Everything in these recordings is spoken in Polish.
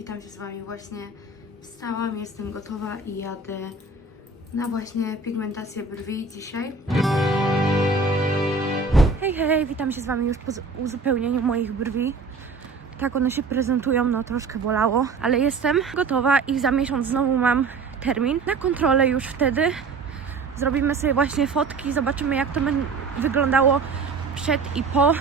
witam się z Wami. Właśnie wstałam, jestem gotowa i jadę na właśnie pigmentację brwi dzisiaj. Hej, hej, witam się z Wami już po uzupełnieniu moich brwi. Tak one się prezentują, no troszkę bolało, ale jestem gotowa i za miesiąc znowu mam termin na kontrolę już wtedy. Zrobimy sobie właśnie fotki, zobaczymy jak to będzie wyglądało przed i po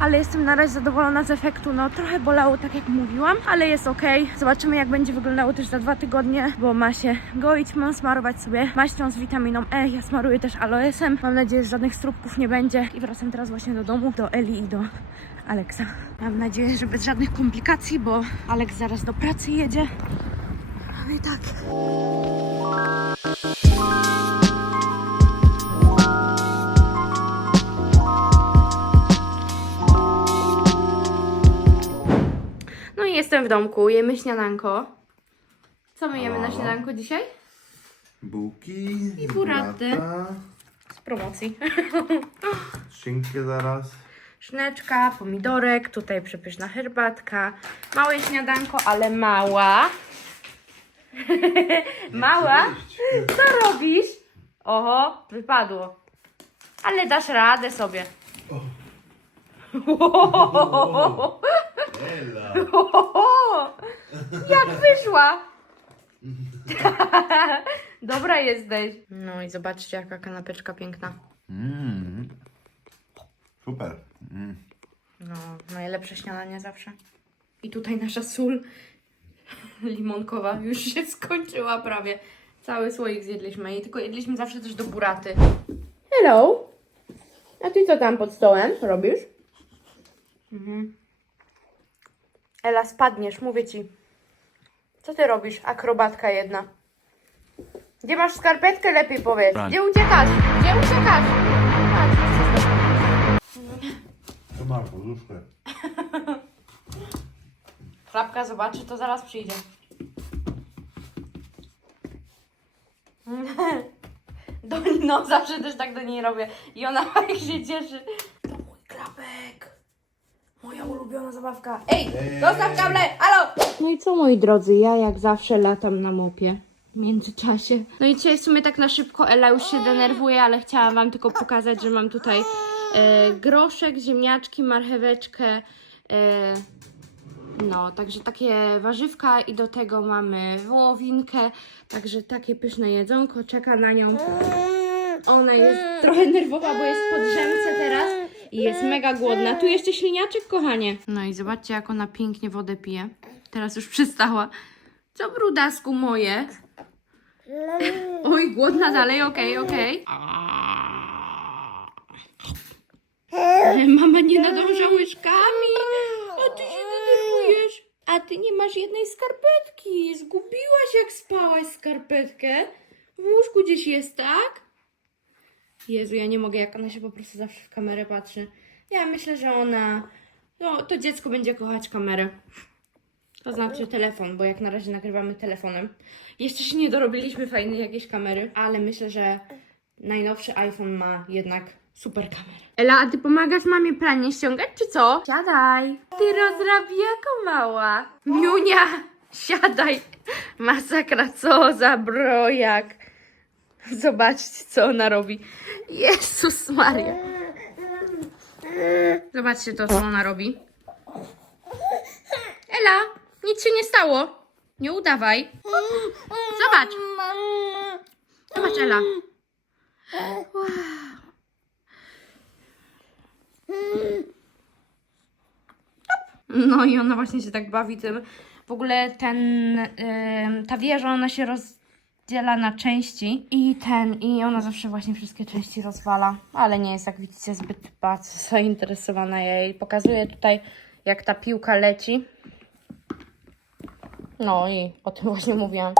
ale jestem na razie zadowolona z efektu. No trochę bolało, tak jak mówiłam, ale jest ok. Zobaczymy, jak będzie wyglądało też za dwa tygodnie, bo ma się goić, mam smarować sobie maścią z witaminą E. Ja smaruję też aloesem. Mam nadzieję, że żadnych strupków nie będzie. I wracam teraz właśnie do domu, do Eli i do Aleksa. Mam nadzieję, że bez żadnych komplikacji, bo Aleks zaraz do pracy jedzie. No i tak. W domku, jemy śniadanko. Co my jemy na O. śniadanko dzisiaj? Bułki, I buraty. burata, Z promocji. szynkę zaraz. Szneczka, pomidorek, tutaj przepyszna herbatka. Małe śniadanko, ale mała. Mała? Co robisz? Oho, wypadło. Ale dasz radę sobie. Ela. Jak wyszła? Dobra jesteś. No i zobaczcie, jaka kanapeczka piękna. Mm. Super. Mm. No, najlepsze śniadanie zawsze. I tutaj nasza sól limonkowa już się skończyła prawie. Cały słoik zjedliśmy i tylko jedliśmy zawsze też do buraty. Hello! A ty co tam pod stołem robisz? Mhm. Ela, spadniesz, mówię ci. Co ty robisz, akrobatka jedna? Gdzie masz skarpetkę, lepiej powiedz. Tak. Gdzie uciekasz? Gdzie uciekasz? To masz poduszkę. Klapka zobaczy, to zaraz przyjdzie. Do, no, zawsze też tak do niej robię. I ona jak się cieszy. To mój klapek. Moja ulubiona zabawka. Ej, zostaw kable, alo! No i co moi drodzy, ja jak zawsze latam na mopie. W międzyczasie. No i dzisiaj w sumie tak na szybko Ela już się denerwuje, ale chciałam wam tylko pokazać, że mam tutaj e, groszek, ziemniaczki, marcheweczkę, e, no, także takie warzywka i do tego mamy wołowinkę, także takie pyszne jedzonko, czeka na nią. Ona jest trochę nerwowa, bo jest po drzemce teraz i jest mega głodna. Tu jeszcze śliniaczek, kochanie. No i zobaczcie, jak ona pięknie wodę pije. Teraz już przystała. Co brudasku moje? Oj, głodna dalej, okej, okej. Mama nie nadąża łyżkami. A ty się denerwujesz. A ty nie masz jednej skarpetki. Zgubiłaś jak spałaś skarpetkę. W łóżku gdzieś jest, tak? Jezu, ja nie mogę, jak ona się po prostu zawsze w kamerę patrzy. Ja myślę, że ona... No, to dziecko będzie kochać kamerę. To znaczy telefon, bo jak na razie nagrywamy telefonem. Jeszcze się nie dorobiliśmy fajnej jakiejś kamery, ale myślę, że najnowszy iPhone ma jednak super kamerę. Ela, a ty pomagasz mamie pranie ściągać, czy co? Siadaj. Ty rozrabiako mała. Miunia, siadaj. Masakra, co za brojak. Zobaczcie, co ona robi. Jezus Maria. Zobaczcie to, co ona robi. Ela, nic się nie stało. Nie udawaj. Zobacz. Zobacz, Ela. No i ona właśnie się tak bawi tym. W ogóle ten, ta wieża, ona się rozdziela na części i ten, i ona zawsze właśnie wszystkie części rozwala, ale nie jest, jak widzicie, zbyt bardzo zainteresowana. Jej pokazuję tutaj, jak ta piłka leci. No i o tym właśnie mówiłam.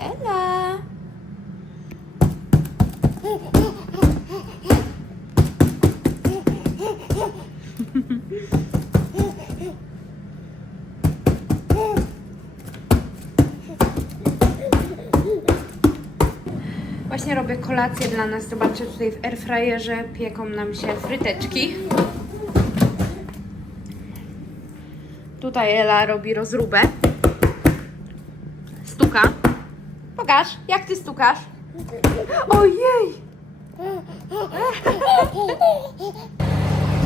Ela! Właśnie robię kolację dla nas. Zobaczcie, tutaj w airfryerze pieką nam się fryteczki. Tutaj Ela robi rozróbę. Stuka. Pokaż, jak ty stukasz? Ojej!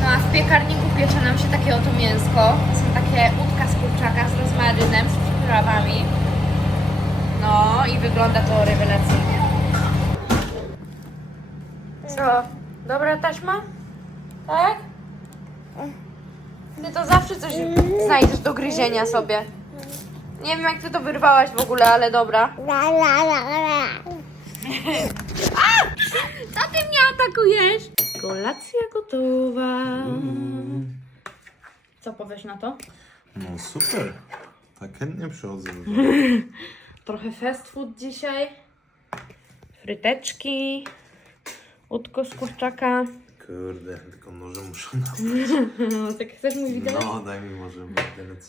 No a w piekarniku piecze nam się takie oto mięsko. Są takie łódka z kurczaka z rozmarynem, z przyprawami. No i wygląda to rewelacyjnie. Co? Dobra taśma? Tak? Ty to zawsze coś znajdziesz do gryzienia sobie. Nie wiem jak ty to wyrwałaś w ogóle, ale dobra. Co ty mnie atakujesz? Kolacja gotowa. Co powiesz na to? No super. Tak chętnie przychodzę. Trochę fast food dzisiaj. Fryteczki. Łódko z kurczaka. Kurde, tylko może muszę na... No, tak chcesz mój widelec? No, daj mi może widelec.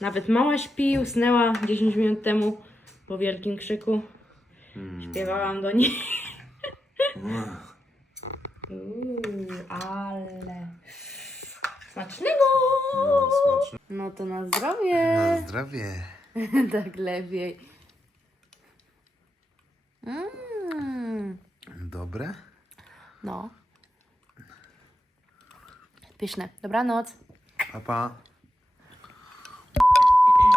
Nawet mała śpi, usnęła 10 minut temu po wielkim krzyku. Śpiewałam do niej. Uuu, ale smacznego! No, smaczne. No to na zdrowie. zdrowie. tak lepiej. Mm. Dobre? No. Pyszne. Dobranoc. Pa, pa.